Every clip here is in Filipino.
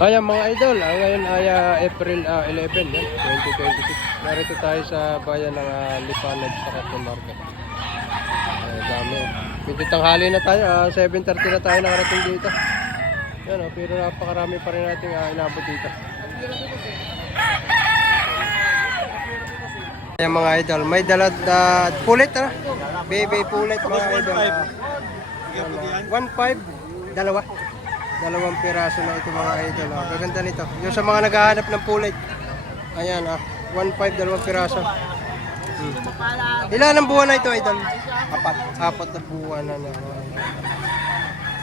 Ayan mga idol, ngayon ay April 11, yan, 2026. Narito tayo sa bayan ng Lipanag sa Cotton Market. Dami. Medyo tanghali na tayo, 7:30 na tayo nakarating dito. Yan, pero napakarami pa rin natin inabot dito. Ayan mga idol, may dalat pulit baby pulit mga idol. 1.5, dalawang piraso na ito mga idol. Gaganda nito. Yung sa mga naghahanap ng pulit. Ayan 1.5, dalawang piraso. Ilan ang buwan na ito idol? Apat na buwan na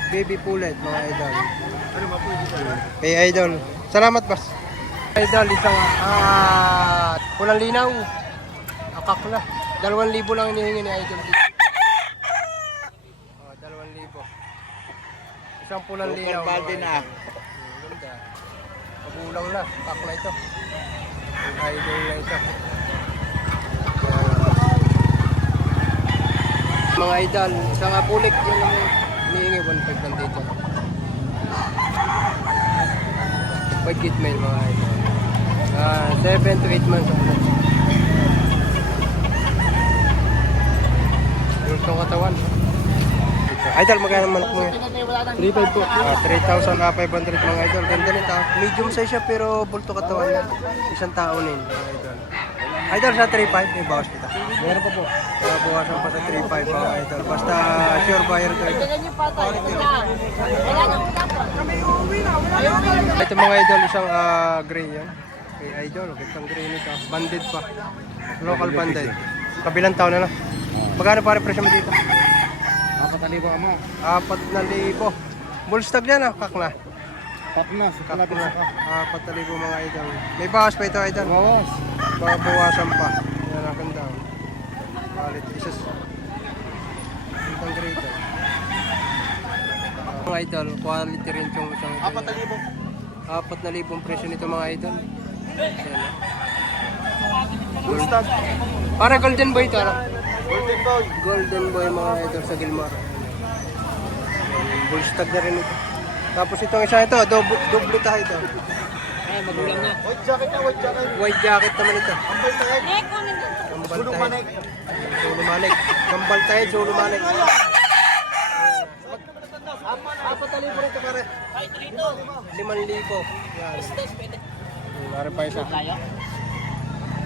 baby pulit mga idol. Hey idol. Salamat boss. Idol, isang pulang linaw. Akak na. 2,000 lang hinihingi ni idol. 2,000. Isang pulang linaw. Balde na. Ganda. Pagulang na. Pak na ito. Idol na ito. Mga idol, isang pulik yun lang hinihingi. 1.5 lang dito. Budget mail mga idol. 7 to 8 months old. Itong katawan. Idol, magkano manok mo yan? 3,500 po. 3,500 mga idol. Ganda nito. Medium size siya pero bulto katawan niya. Isang tao na yun mga idol. Idol sa 3,500 may bawas kita. Meron pa po. Bawasan pa sa 3,500 mga idol. Basta sure buyer to ito. Ito mga idol, isang gray yan. Okay, idol, isang gray nito. Banded pa. Local banded. Kabilang taon na. Magkano pare presyo mo dito? 4,000 ka mo. 4,000. Bullstag yan kakla. Patnas. Kakla. 4,000 mga idol. May bawas pa ito idol. Bawas. Babawasan pa. Yan akin daw. Balit isas. Itong grade. Mga idol, quality rin itong isang ito. 4,000. 4,000 presyo nito mga idol. Yan. Bullstag. Para golden boy ito. Golden boy. Golden boy mga idol sa Gilmar. Bullstag na rin ito. Tapos itong isa ito, double tayo ito. Ay, magulang na. White jacket na, white jacket. White jacket naman ito. Ambal tayo. Gambal Sulong tayo. manik. Sulumanik. Gambal tayo, sulumanik. 4,000 rin ito pare. 5,000. Yan. Mara pa isa.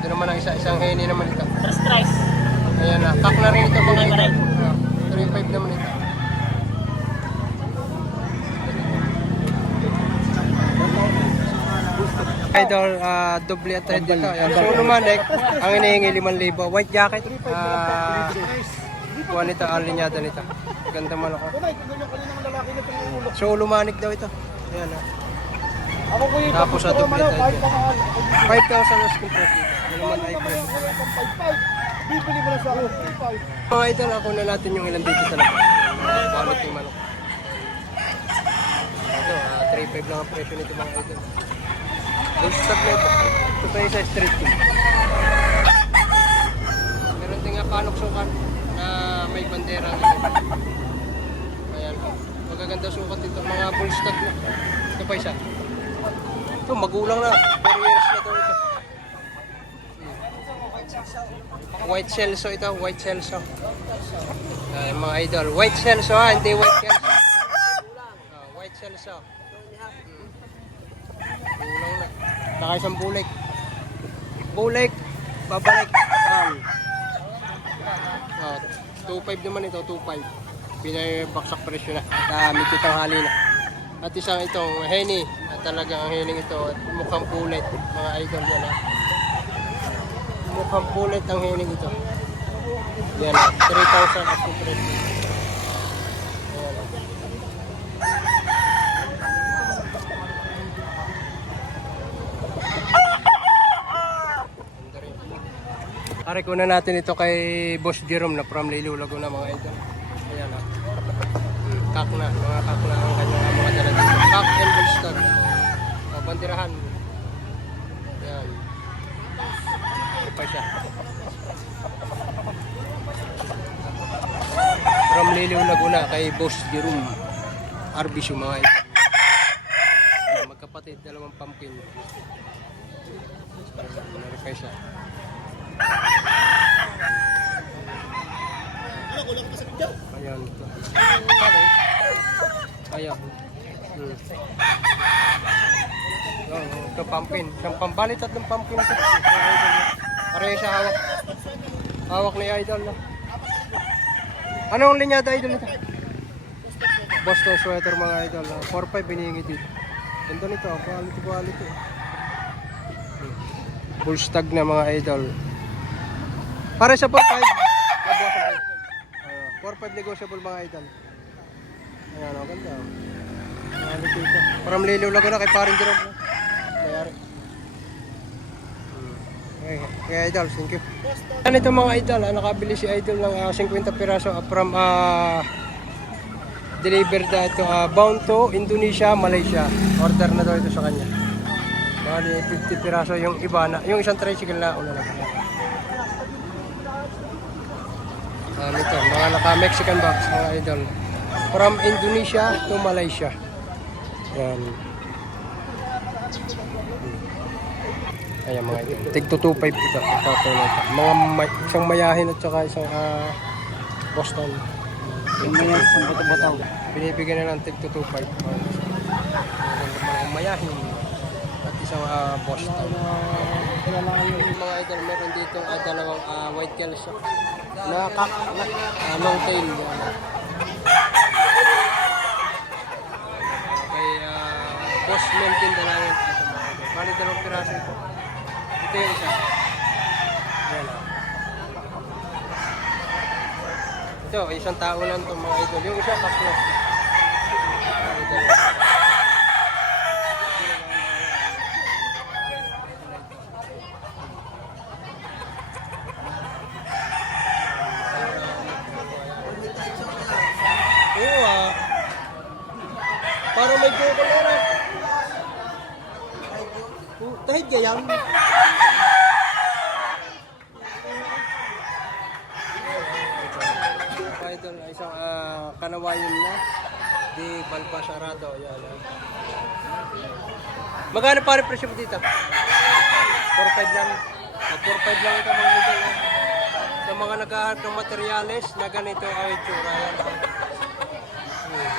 Ito naman ang isang henny naman ito. Ayan kak na rin ito mga idol. 3,500 naman ito. Idol, doble at red dito. Ayan, sulumanik. Ang hinihingi 5,000. White jacket. Kuha nito, alinyada nito. Ganda man ako. Sulumanik daw ito. Ayan Tapos sa doble at red. 5,000 as compared dito. Ano naman ay price. Bibili mo na sa akin. Mga idol, ako na natin yung ilan dito talaga. Quality manok. Ito, 3,500 lang ang presyo nito mga idol. Bullstag na ito. Ito tayo sa street food. Meron din nga panok sukat na may bandera na ito. Ayan. Magaganda sukat dito. Mga bullstag na. Ito pa isa. Ito, magulang na. 4 years na ito. White Celso ito, white Celso. Mga idol, white Celso hindi white Celso. White Celso. Kulang na. Saka isang bulik. Bulik, babalik. 2,500 naman ito, 2,500. Binabaksak presyo na. Medyo tanghali na. At isang itong henny. At talagang ang henny ito, mukhang pulit. Mga idol yan mukhang pulit ang hining ito. Yan, 3,000 at 2,000. Pare ko na natin ito kay Boss Jerome na from Lilulago na mga idol. Ayan kak na, mga kak na ang kanyang mga dala dito. Kak and bullstag. Bandirahan. Ayan. Pa siya. From Liliw Laguna kay Boss Jerome. Arbis yung mga ito. Magkapatid. kapatid, dalawang pumpkin. Verify siya. Ayan ito. Ayan. Ito pumpkin. Isang pambalit at ng pumpkin ito. Pareho siya hawak. Hawak ni Idol na. Anong linyada Idol ito? Boston sweater mga Idol. 4-5 binihingi dito. Ganda nito. Quality. Full stag na mga Idol. Pare sa 4-5. 4-5 negotiable mga Idol. Ayan o, ganda. Quality ito. Parang liliw na kay paring Jerome. Mayari. Okay, Idol, thank you. Ano ito mga Idol, nakabili si Idol ng 50 piraso from delivered na ito, bound to Indonesia, Malaysia. Order na daw ito sa kanya. Bali 50 piraso yung iba na, yung isang tricycle na una na. Ito, mga naka-Mexican box mga Idol. From Indonesia to Malaysia. Yan. Ayan mga Idol. Tig to 2.5 ito. Mga isang mayahin at saka isang Boston. Yung mga isang bato-bataw. Binibigyan na ng tig to 2.5. Mga mayahin at isang Boston. Mga Idol, meron dito dalawang white tail shock na long tail. Kay Boss Melvin Dalangin. Bali dalawang piraso ito. Ito yung isa. Ayan. Ito, isang tao lang itong mga Idol. Yung isa kaklo. Bali dalawa. Para may joke na. Tahid gayam. Idol, isang kanawayan na di Balpasarado. Yan. Magkano pare presyo mo dito? 4.5 lang. 4.5 lang ito mga Idol. Sa mga naghahanap ng materyales na ganito ang itsura. Yan.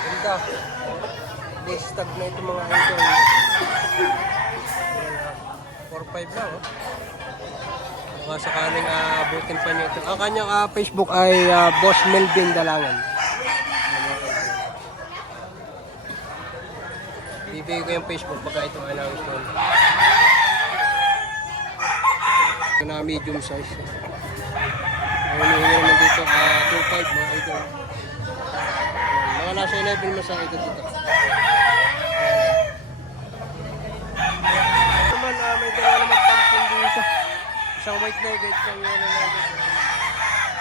Ganda. Bustag na ito mga Idol. 4.5 lang. Baka sakaling abutin pa nyo ito. Ang kanyang Facebook ay Boss Melvin Dalangan. Bibigay ko yung Facebook pagka itong announce ko. Ito na medium size. Ang hinihingi naman dito 2.5 mga Idol. Mga nasa 11 mas ito dito. Naman may dalawa naman pumpkin dito. Isang white nugget, isang yellow nugget.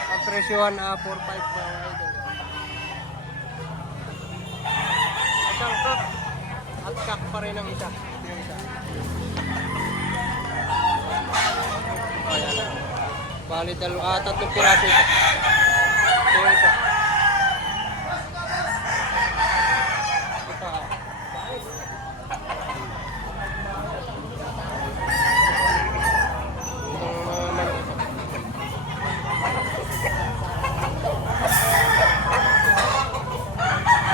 Ang presyohan 4.5 mga Idol. Isang cock at cock pa rin ang isa. Ito yung isa. Ayan. Bali tatlong piraso ito. Ito yung isa.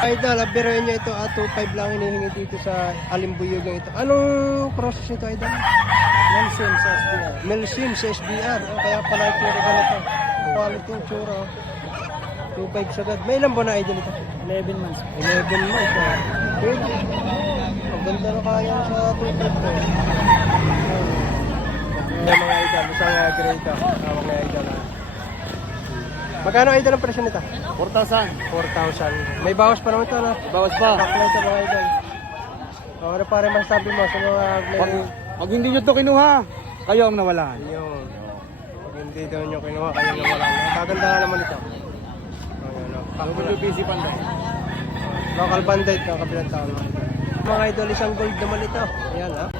Idol, biruin nyo ito 2.5 lang hinihingi dito sa Alimbuyugang ito. Anong process nito Idol? Melsim sa SBR. Melsim sa SBR. Kaya pala itsura ka nito. Quality yung tsura. 2.5 sagad. May ilan ba na Idol ito? 11 months. 11 months. Good. Ang ganda na kaya sa 2.5 ko. Yung mga Idol, isang grade ito. Tawag na Idol. Magkano Idol ang presyo nito? 4,000. 4,000. May bawas pa naman ito, no? Bawas pa. Kaklan sa mga Idol. Ano pare masasabi mo sa mga Pag hindi nyo ito kinuha, kayo ang nawalan. Yun. Pag hindi daw nyo kinuha, kayo na wala. Kaganda nga naman ito. WBC Panday. Local bandit ng kabilang taon. Mga Idol, isang gold naman ito. Ayan ha.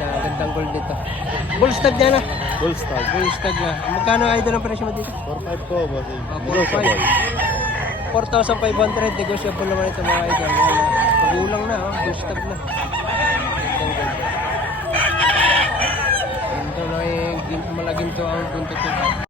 Gandang gold dito. Bull stag yan ha. Full start. Bull stag na. Magkano Idol ang presyo mo dito? 4,500 po, boss. 4,500. 4,500. Negotiable naman ito mga Idol. Pagulang na, bull stag na. na ginto ang buntot nito.